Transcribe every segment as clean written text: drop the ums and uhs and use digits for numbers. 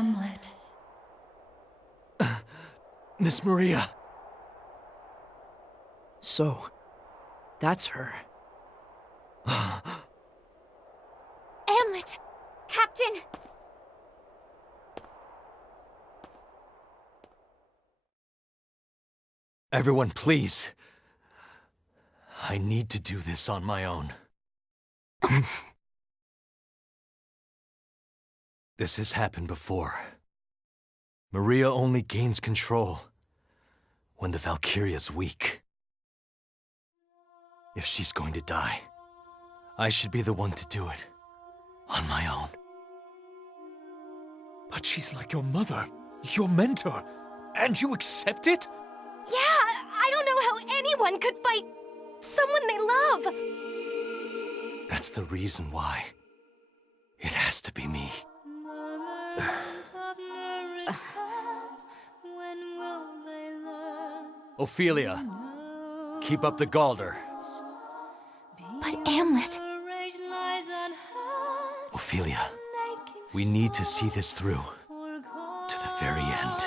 Hamlet. Miss Maria. So, that's her. Hamlet! Captain! Everyone, please. I need to do this on my own. This has happened before. Maria only gains control when the Valkyria's weak. If she's going to die, I should be the one to do it, on my own. But she's like your mother, your mentor, and you accept it? Yeah, I don't know how anyone could fight someone they love. That's the reason why. It has to be me. Ophelia, keep up the Galder. But Hamlet... Ophelia, we need to see this through, to the very end.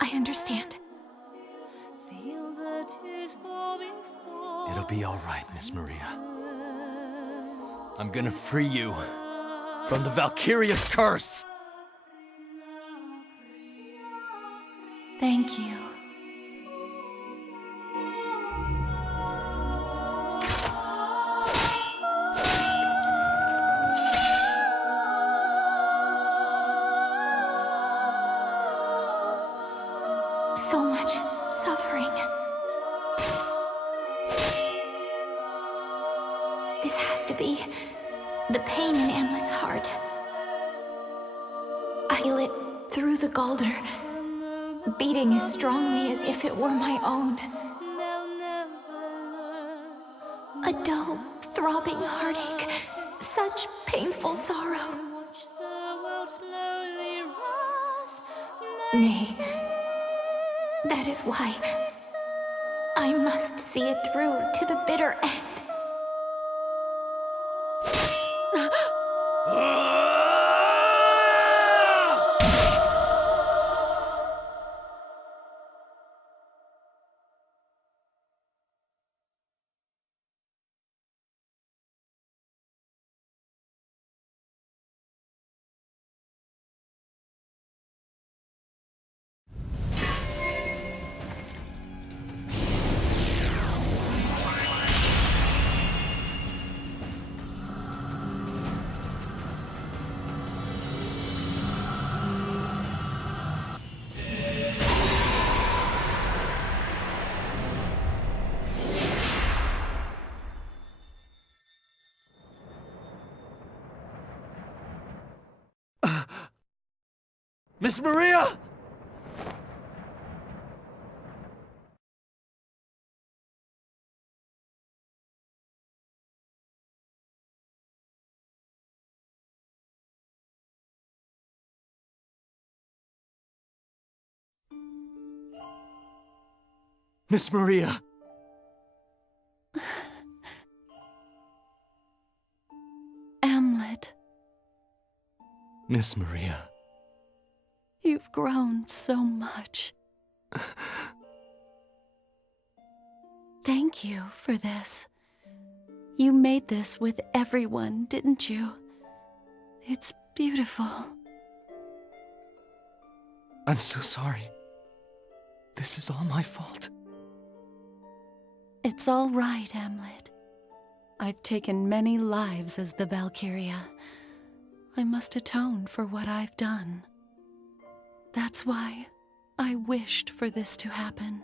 I understand. It'll be all right, Miss Maria. I'm gonna free you from the Valkyria's curse! Thank you. So much suffering. This has to be the pain in Hamlet's heart. I feel it through the Galder, beating as strongly as if it were my own. A dull, throbbing heartache, such painful sorrow. Nay, that is why I must see it through to the bitter end. Miss Maria! Miss Maria! Hamlet, Miss Maria. you've grown so much. Thank you for this. You made this with everyone, didn't you? It's beautiful. I'm so sorry. This is all my fault. It's all right, Hamlet. I've taken many lives as the Valkyria. I must atone for what I've done. That's why I wished for this to happen.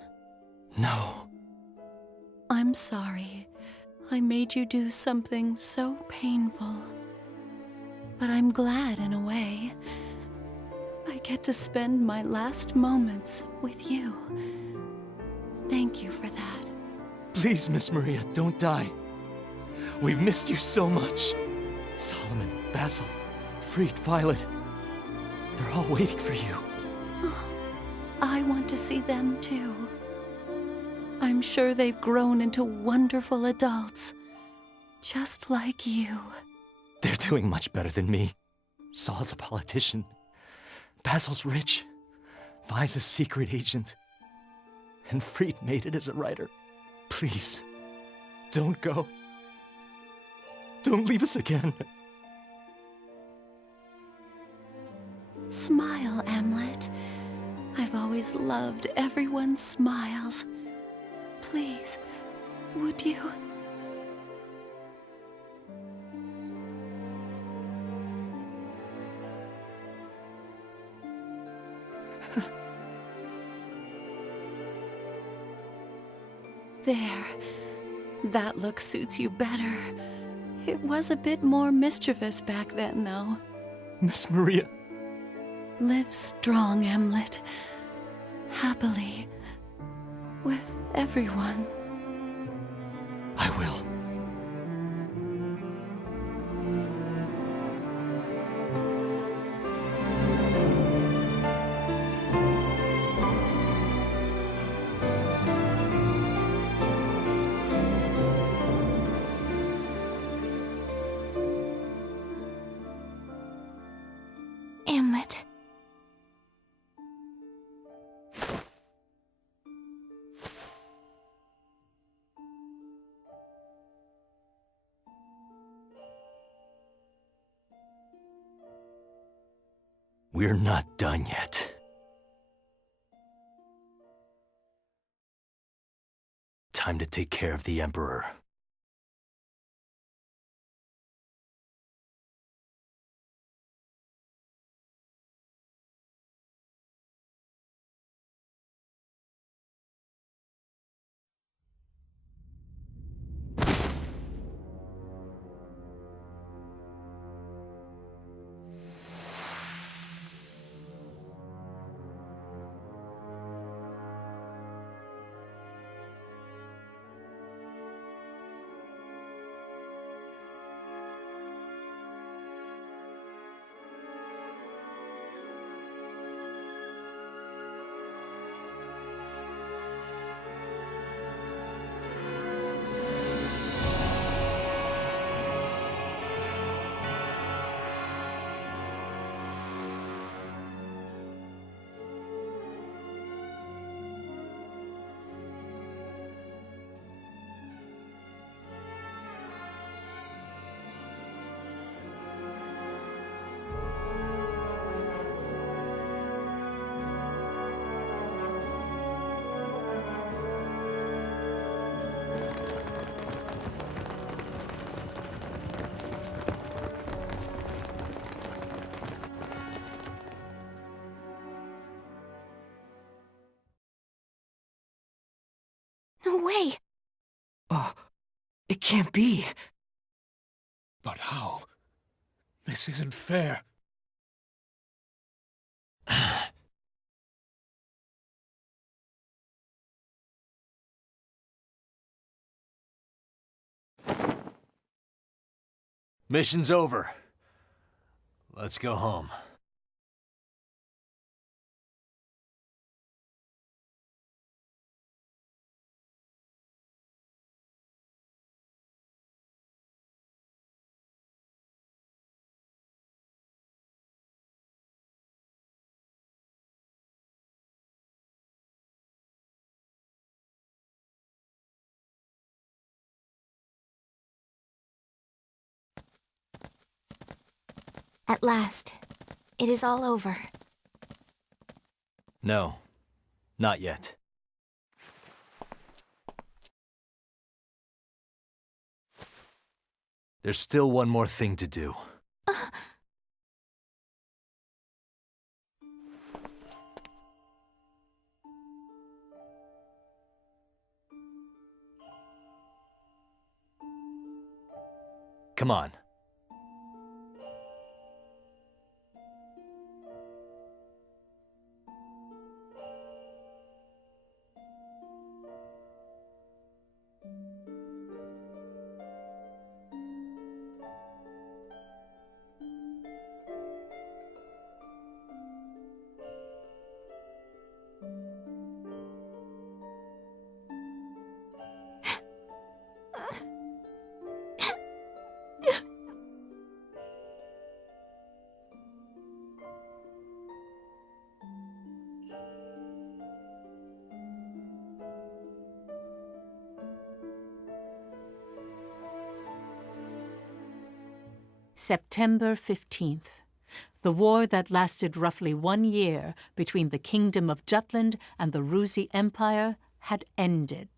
No. I'm sorry. I made you do something so painful. But I'm glad in a way. I get to spend my last moments with you. Thank you for that. Please, Miss Maria, don't die. We've missed you so much. Solomon, Basil, Fried, Violet. They're all waiting for you. Oh, I want to see them too. I'm sure they've grown into wonderful adults, just like you. They're doing much better than me. Saul's a politician. Basil's rich. Vi's a secret agent. And Fried made it as a writer. Please, don't go. Don't leave us again. Smile, Amlet. I've always loved everyone's smiles. Please, would you? There. That look suits you better. It was a bit more mischievous back then, though. Miss Maria. Live strong, Amlet. Happily. With everyone. I will. Amlet. We're not done yet. Time to take care of the Emperor. No way! Oh, it can't be. But how? This isn't fair. Mission's over. Let's go home. At last, it is all over. No, not yet. There's still one more thing to do. Come on. September 15th. The war that lasted roughly 1 year between the Kingdom of Jutland and the Ruzi Empire had ended.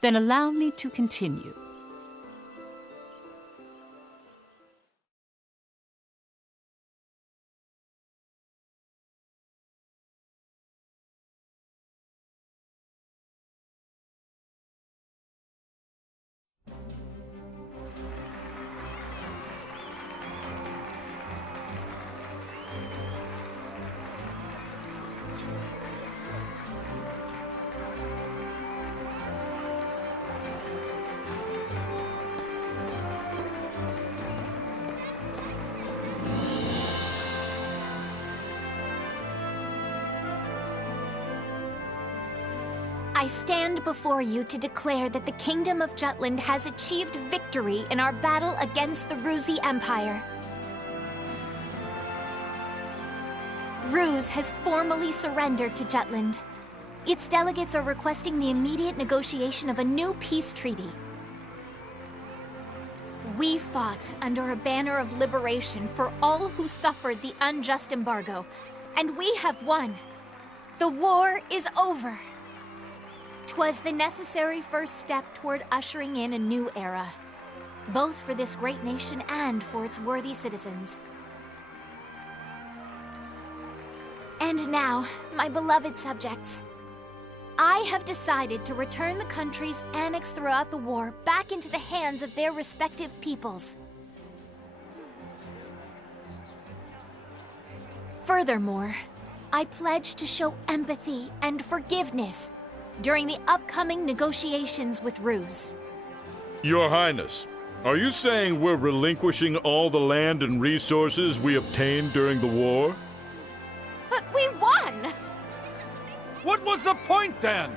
Then allow me to continue. I stand before you to declare that the Kingdom of Jutland has achieved victory in our battle against the Ruzi Empire. Ruse has formally surrendered to Jutland. Its delegates are requesting the immediate negotiation of a new peace treaty. We fought under a banner of liberation for all who suffered the unjust embargo, and we have won. The war is over. 'Twas the necessary first step toward ushering in a new era, both for this great nation and for its worthy citizens. And now, my beloved subjects, I have decided to return the countries annexed throughout the war back into the hands of their respective peoples. Furthermore, I pledge to show empathy and forgiveness during the upcoming negotiations with Ruse. Your Highness, are you saying we're relinquishing all the land and resources we obtained during the war? But we won! What was the point then?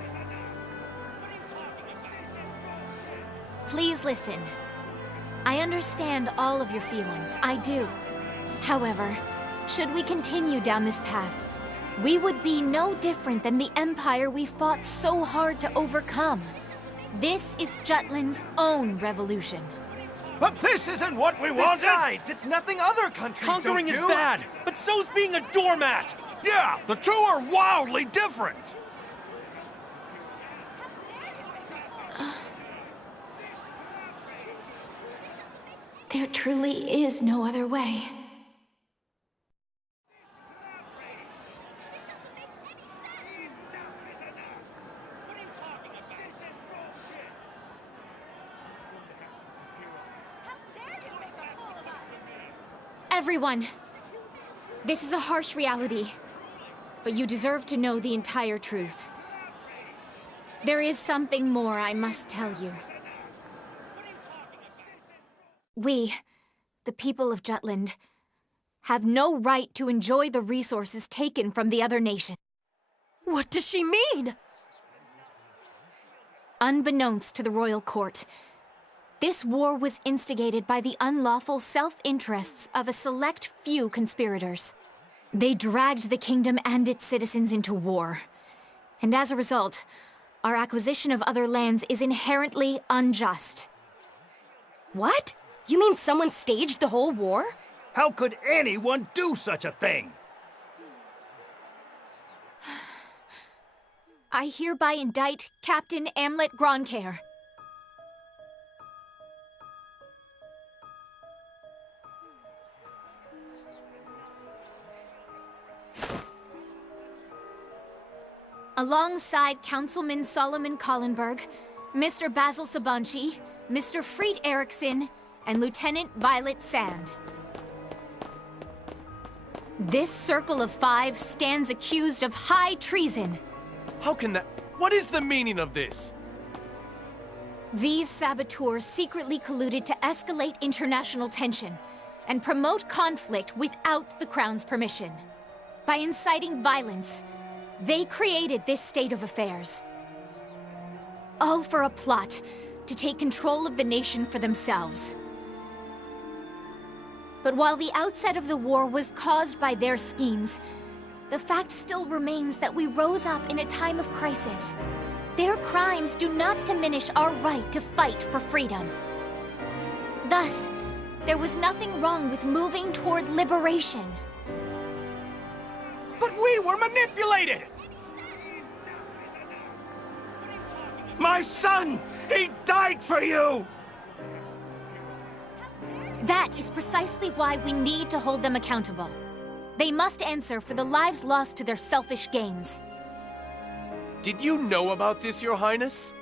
Please listen. I understand all of your feelings, I do. However, should we continue down this path, we would be no different than the empire we fought so hard to overcome. This is Jutland's own revolution. But this isn't what we wanted! Besides, it's nothing other countries Conquering don't is do. bad, but so's being a doormat! Yeah, the two are wildly different! There truly is no other way. Everyone, this is a harsh reality, but you deserve to know the entire truth. There is something more I must tell you. We, the people of Jutland, have no right to enjoy the resources taken from the other nation. What does she mean? Unbeknownst to the royal court, this war was instigated by the unlawful self-interests of a select few conspirators. They dragged the kingdom and its citizens into war. And as a result, our acquisition of other lands is inherently unjust. What? You mean someone staged the whole war? How could anyone do such a thing? I hereby indict Captain Amlet Groncare. Alongside Councilman Solomon Collenberg, Mr. Basil Sabanchi, Mr. Freet Erickson, and Lieutenant Violet Sand. This circle of 5 stands accused of high treason. How can that... What is the meaning of this? These saboteurs secretly colluded to escalate international tension and promote conflict without the Crown's permission. By inciting violence, they created this state of affairs. All for a plot to take control of the nation for themselves. But while the outset of the war was caused by their schemes, the fact still remains that we rose up in a time of crisis. Their crimes do not diminish our right to fight for freedom. Thus, there was nothing wrong with moving toward liberation. But we were manipulated! My son! He died for you! That is precisely why we need to hold them accountable. They must answer for the lives lost to their selfish gains. Did you know about this, Your Highness?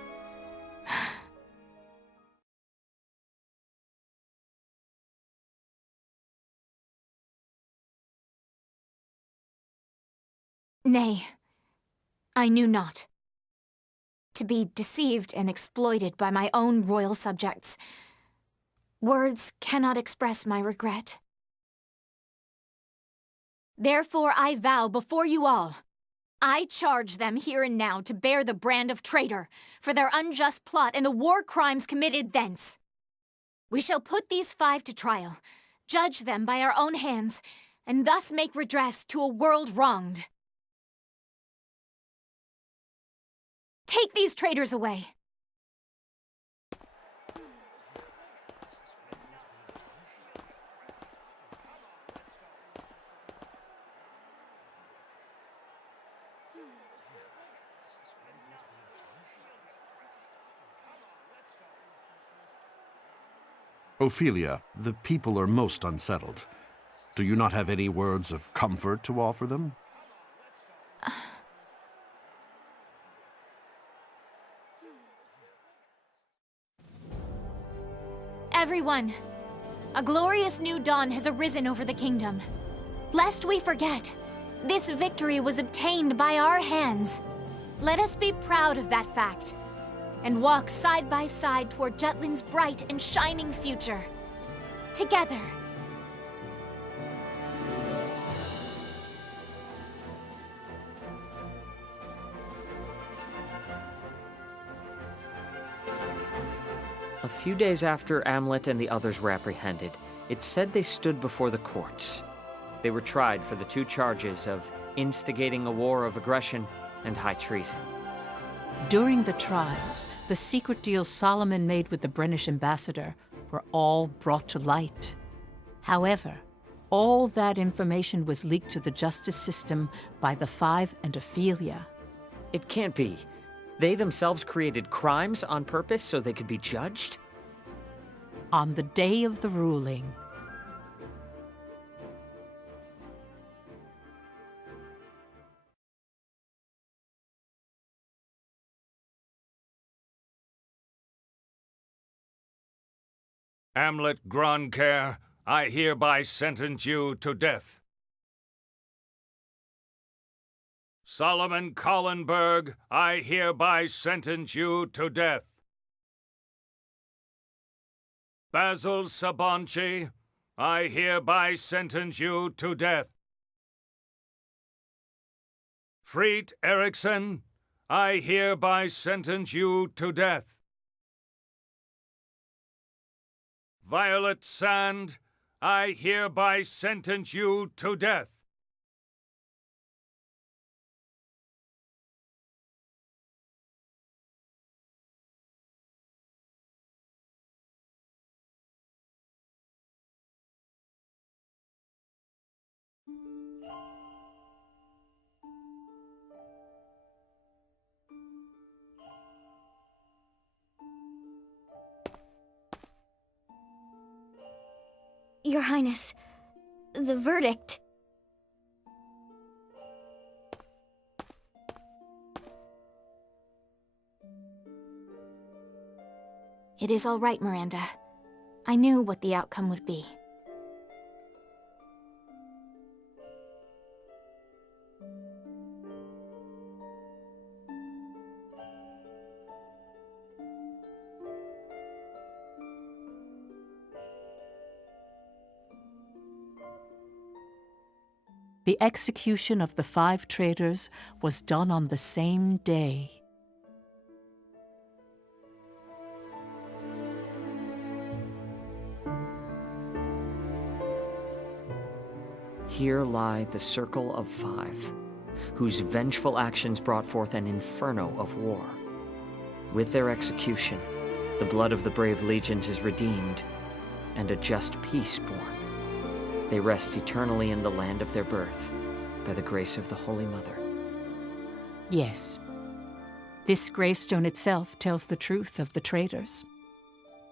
Nay, I knew not. To be deceived and exploited by my own royal subjects. Words cannot express my regret. Therefore I vow before you all, I charge them here and now to bear the brand of traitor for their unjust plot and the war crimes committed thence. We shall put these 5 to trial, judge them by our own hands, and thus make redress to a world wronged. Take these traitors away. Ophelia, the people are most unsettled. Do you not have any words of comfort to offer them? Everyone, a glorious new dawn has arisen over the kingdom. Lest we forget, this victory was obtained by our hands. Let us be proud of that fact, and walk side by side toward Jutland's bright and shining future. Together. A few days after Amlet and the others were apprehended, it said they stood before the courts. They were tried for the 2 charges of instigating a war of aggression and high treason. During the trials, the secret deals Solomon made with the British ambassador were all brought to light. However, all that information was leaked to the justice system by the 5 and Ophelia. It can't be. They themselves created crimes on purpose so they could be judged? On the day of the ruling, Amlet Groncaer, I hereby sentence you to death. Solomon Collenberg, I hereby sentence you to death. Basil Sabonchi, I hereby sentence you to death. Freet Eriksson, I hereby sentence you to death. Violet Sand, I hereby sentence you to death. Your Highness, the verdict. It is all right, Miranda. I knew what the outcome would be. the execution of the 5 traitors was done on the same day. Here lie the Circle of Five, whose vengeful actions brought forth an inferno of war. With their execution, the blood of the brave legions is redeemed, and a just peace born. They rest eternally in the land of their birth, by the grace of the Holy Mother. Yes. This gravestone itself tells the truth of the traitors.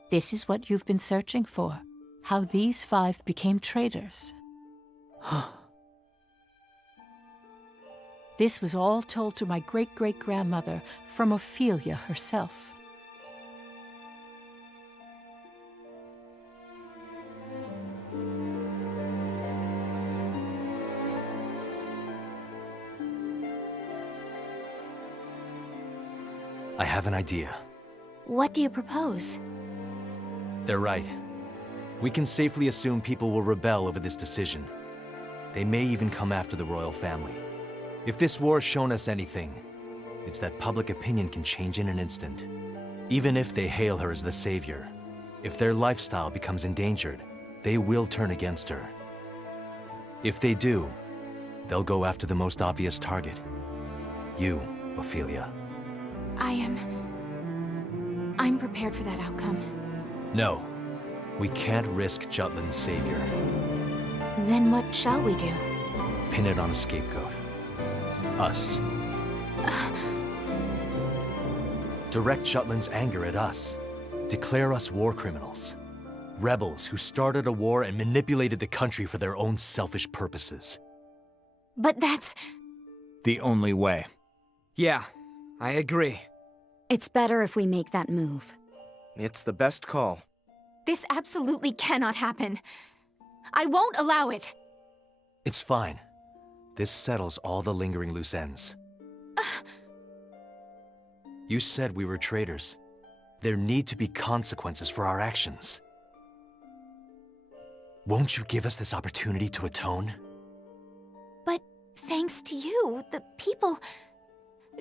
This is what you've been searching for, how these 5 became traitors. This was all told to my great-great-grandmother from Ophelia herself. I have an idea. What do you propose? They're right. We can safely assume people will rebel over this decision. They may even come after the royal family. If this war's shown us anything, it's that public opinion can change in an instant. Even if they hail her as the savior, if their lifestyle becomes endangered, they will turn against her. If they do, they'll go after the most obvious target. You, Ophelia. I'm prepared for that outcome. No, we can't risk Jutland's savior. Then what shall we do? Pin it on a scapegoat. Us. Direct Jutland's anger at us. Declare us war criminals. Rebels who started a war and manipulated the country for their own selfish purposes. But that's... The only way. Yeah, I agree. It's better if we make that move. It's the best call. This absolutely cannot happen. I won't allow it. It's fine. This settles all the lingering loose ends. You said we were traitors. There need to be consequences for our actions. Won't you give us this opportunity to atone? But thanks to you, the people...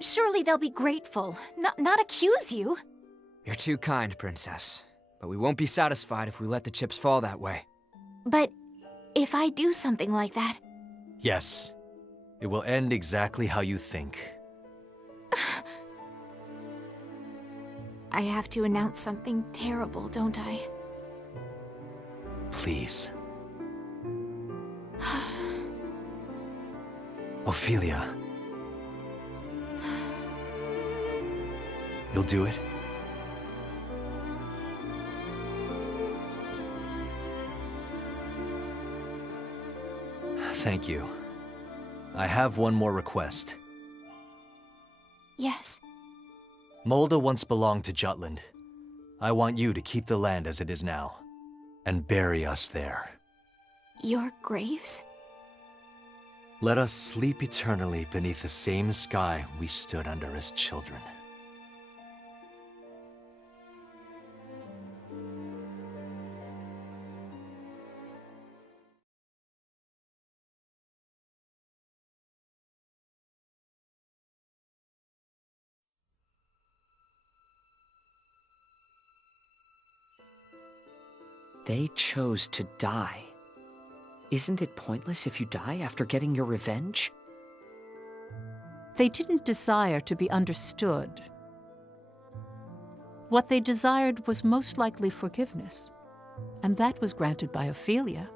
Surely they'll be grateful, not accuse you. You're too kind, Princess. But we won't be satisfied if we let the chips fall that way. But if I do something like that... Yes. It will end exactly how you think. I have to announce something terrible, don't I? Please. Ophelia. You'll do it? Thank you. I have one more request. Yes. Molda once belonged to Jutland. I want you to keep the land as it is now, and bury us there. Your graves? Let us sleep eternally beneath the same sky we stood under as children. They chose to die. Isn't it pointless if you die after getting your revenge? They didn't desire to be understood. What they desired was most likely forgiveness, and that was granted by Ophelia.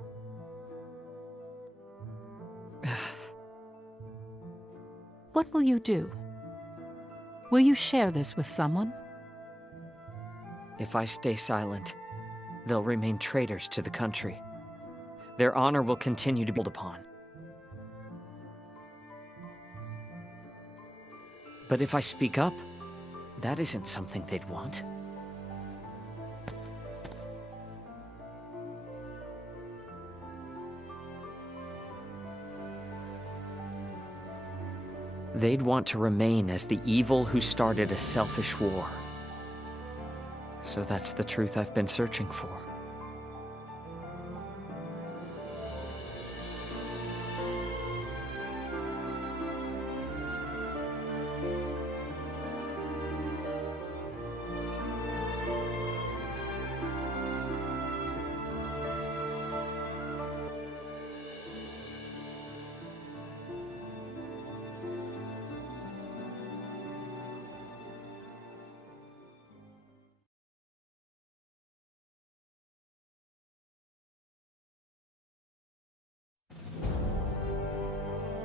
What will you do? Will you share this with someone? If I stay silent, they'll remain traitors to the country. Their honor will continue to be built upon. But if I speak up, that isn't something they'd want. They'd want to remain as the evil who started a selfish war. So that's the truth I've been searching for.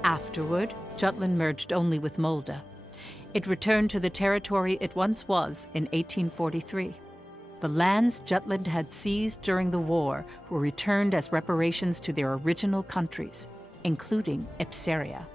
Afterward, Jutland merged only with Molde. It returned to the territory it once was in 1843. The lands Jutland had seized during the war were returned as reparations to their original countries, including Ipseria.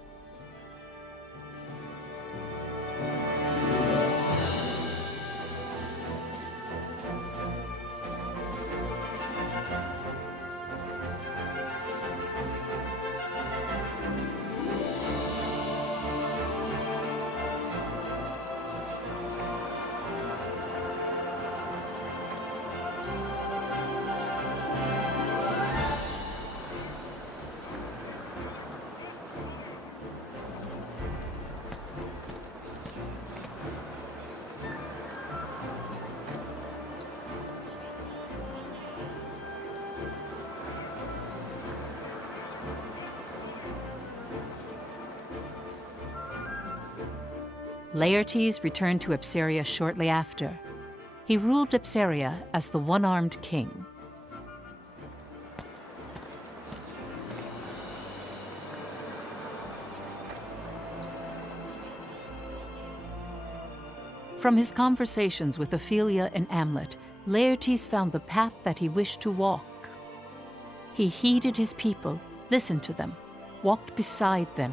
Laertes returned to Ipseria shortly after. He ruled Ipseria as the one-armed king. From his conversations with Ophelia and Amlet, Laertes found the path that he wished to walk. He heeded his people, listened to them, walked beside them.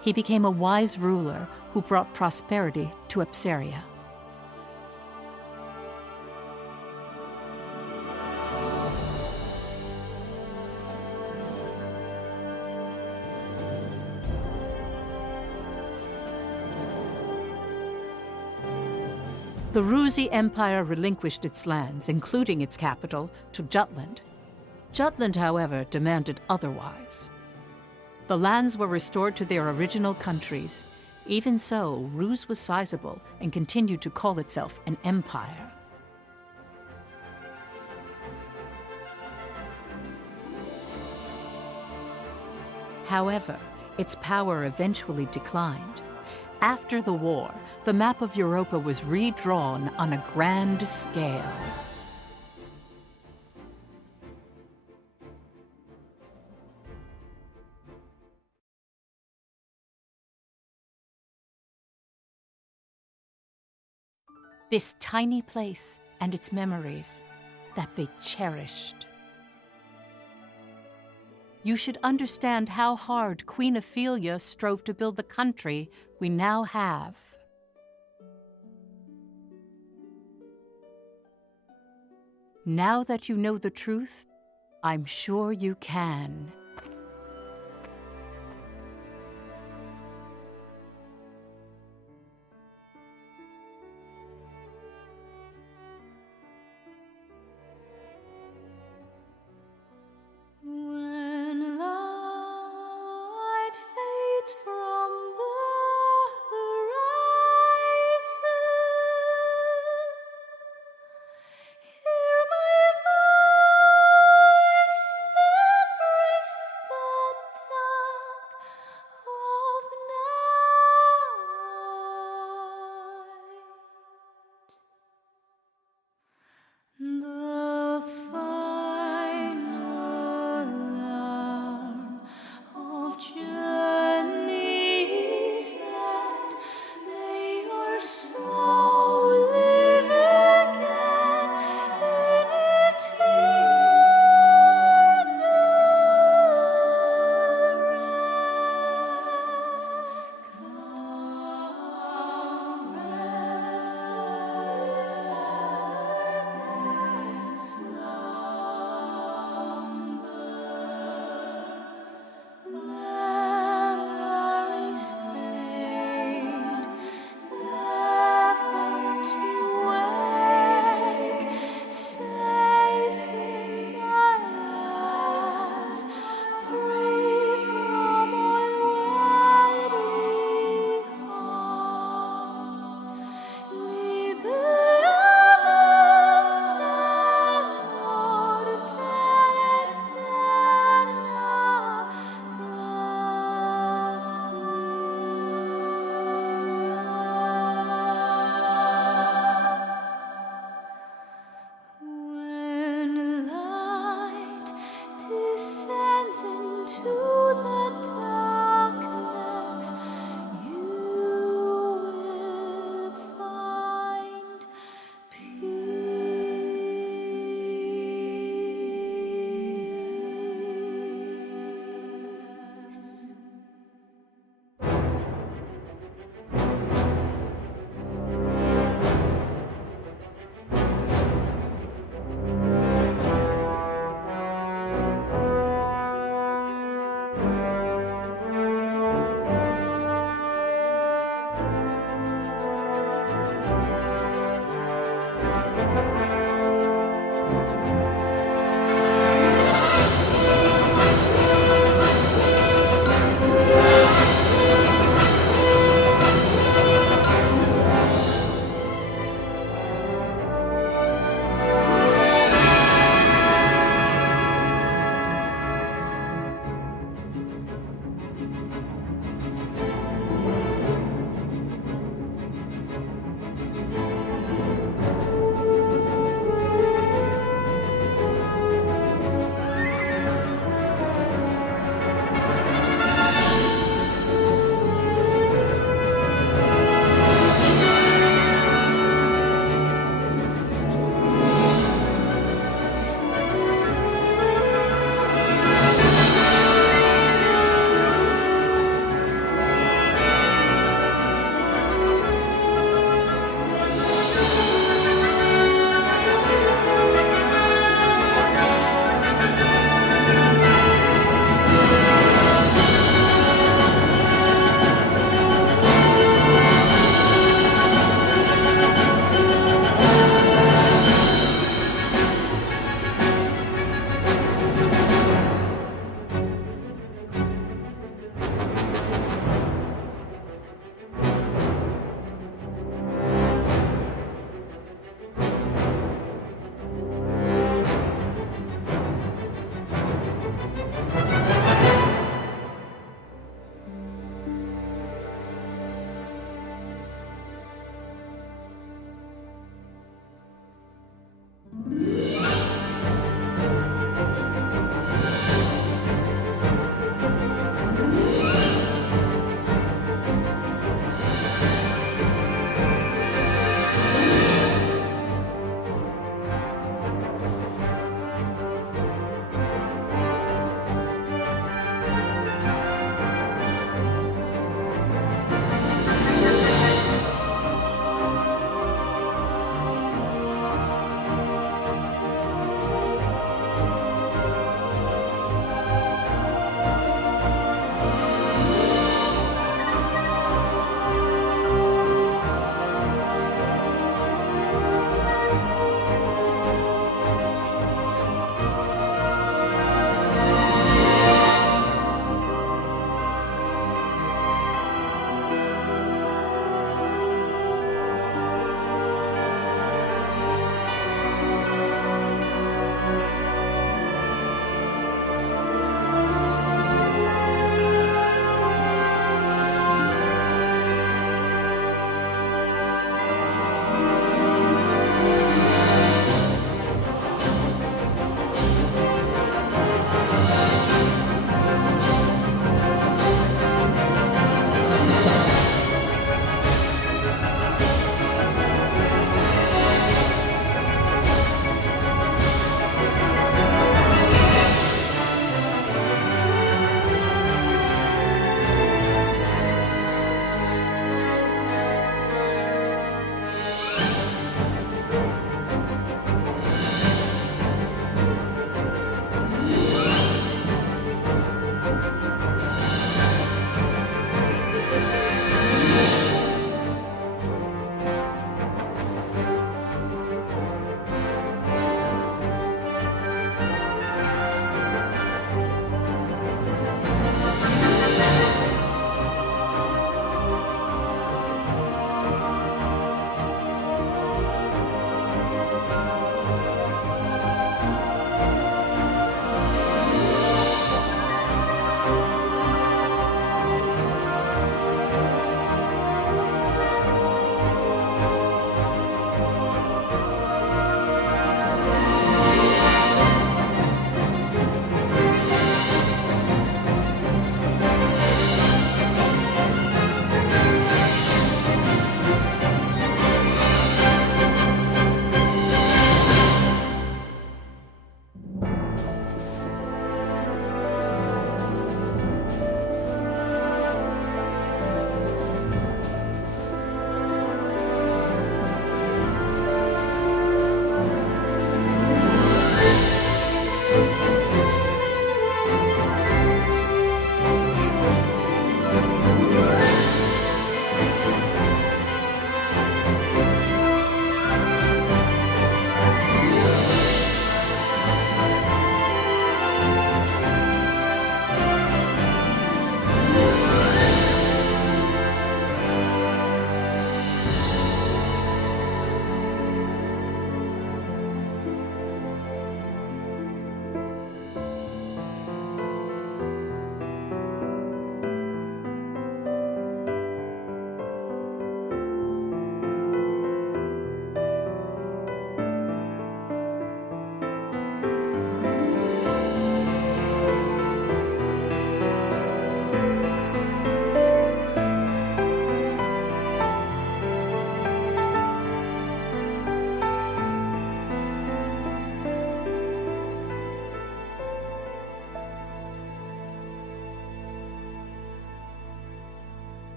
He became a wise ruler who brought prosperity to Ipseria. The Rusi Empire relinquished its lands, including its capital, to Jutland. Jutland, however, demanded otherwise. The lands were restored to their original countries. Even so, Rus was sizable and continued to call itself an empire. However, its power eventually declined. After the war, the map of Europa was redrawn on a grand scale. This tiny place and its memories that they cherished. You should understand how hard Queen Ophelia strove to build the country we now have. Now that you know the truth, I'm sure you can.